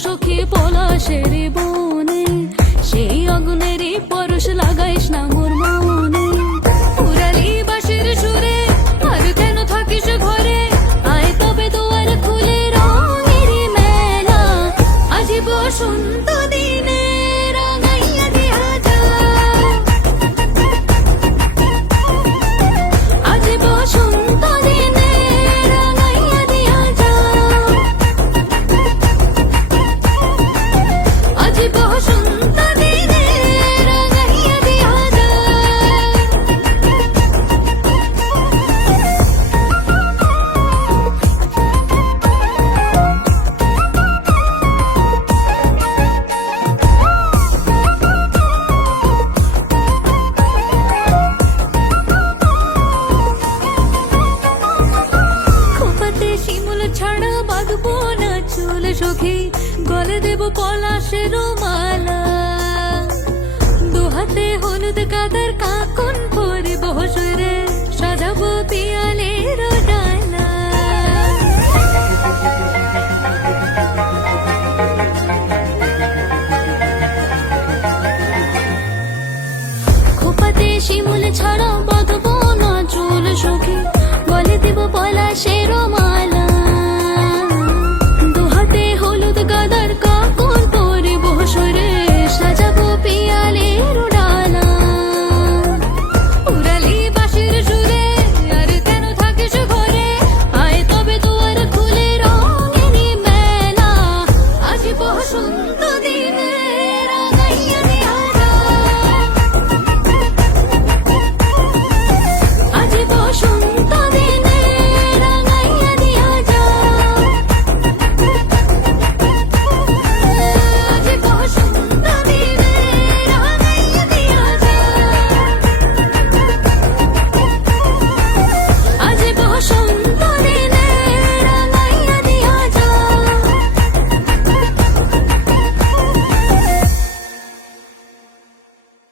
সখী পলাশের বনে, সেই অগ্নেরই পরশ লাগাইস না মোর মনে। পুরালি বাঁশির সুরে আর কেন থাকিস ঘরে, আয় তবে দুয়ার খুলে রঙেরই মেলা। আজি বসন্ত দিনে রঙাইয়া দিয়া যা, আজি বসন্ত দিনে রঙাইয়া দিয়া যা, আজি বসন্ত দিনে রঙাইয়া দিয়া যা। খোপাতে শিমুল ছাড়া বাঁধবো না চুল সখী, গলে দেব পলাশের মালা। দুহাতে হলুদ কাদার কাকন পরিব সুরে, সাজাবো পিয়ালের ডালা। খোপাতে শিমুল ছাড়া বাঁধবো না চুল সখী, গলে দেব পলাশের মালা।